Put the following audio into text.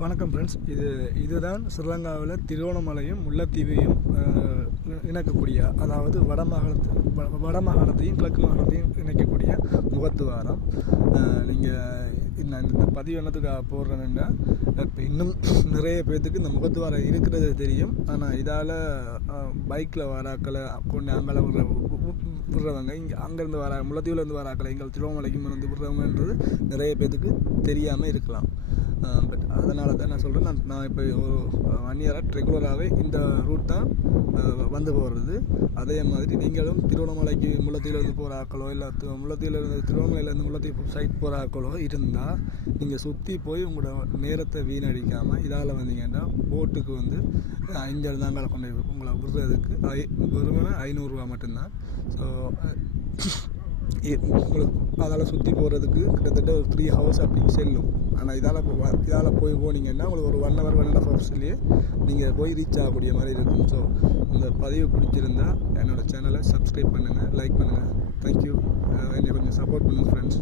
வணக்கம் ஃப்ரெண்ட்ஸ் இது இதுதான் ஸ்ரீலங்காவில் திருவோணமலையும் முல்லைத்தீவையும் இணைக்கக்கூடிய அதாவது வடமாகாணத்து வ- வடமாகாணத்தையும் கிழக்கு மாகாணத்தையும் இணைக்கக்கூடிய முகத்துவாரம். நீங்கள் இந்த இந்த பதிவு என்னத்துக்காக போடுறேன்னா இப்போ இன்னும் நிறைய பேர்த்துக்கு இந்த முகத்துவாரம் இருக்கிறது தெரியும். ஆனால் இதால் பைக்கில் வராக்களை கொண்டு அங்கே விடுற விடுறவங்க இங்கே அங்கேருந்து வர முல்லைத்தீவுலேருந்து வராக்களை எங்கள் திருவண்ணாமலைக்கு வந்து விடுறவங்கன்றது நிறைய பேர்த்துக்கு தெரியாமல் இருக்கலாம். பட் அதனால தான் நான் சொல்கிறேன் நான் நான் இப்போ ஒரு ஒன் இயராக ரெகுலராகவே இந்த ரூட் தான் வந்து போகிறது அதே மாதிரி நீங்களும் திருவண்ணாமலைக்கு முல்லைத்தீவிலேருந்து போகிற ஆக்களோ இல்லை தி- திருவண்ணாமலையிலேருந்து முல்லைத்தீவு சைட் போகிற ஆக்களோ இருந்தால் நீங்கள் சுற்றி போய் உங்களோட நேரத்தை வீணடிக்காமல் இதால் வந்தீங்கன்னா போட்டுக்கு வந்து இங்கே இருந்தாங்க கொண்டு உங்களை விடுறதுக்கு ஐ வெறுமனே ஐநூறுரூவா மட்டும்தான். ஸோ உங்களுக்கு அதால் சுற்றி போகிறதுக்கு கிட்டத்தட்ட ஒரு த்ரீ ஹவர்ஸ் அப்படி செல்லும். ஆனால் இதால் இதால் போய் போனீங்கன்னா உங்களுக்கு ஒரு one hour one and half ஹவர்ஸ்லேயே நீங்கள் போய் ரீச் ஆகக்கூடிய மாதிரி இருக்கும். ஸோ இந்த பதிவு பிடிச்சிருந்தா என்னோட சேனலை சப்ஸ்கிரைப் பண்ணுங்கள் லைக் பண்ணுங்கள் தேங்க்யூ என்னை கொஞ்சம் சப்போர்ட் பண்ணுங்கள் ஃப்ரெண்ட்ஸ்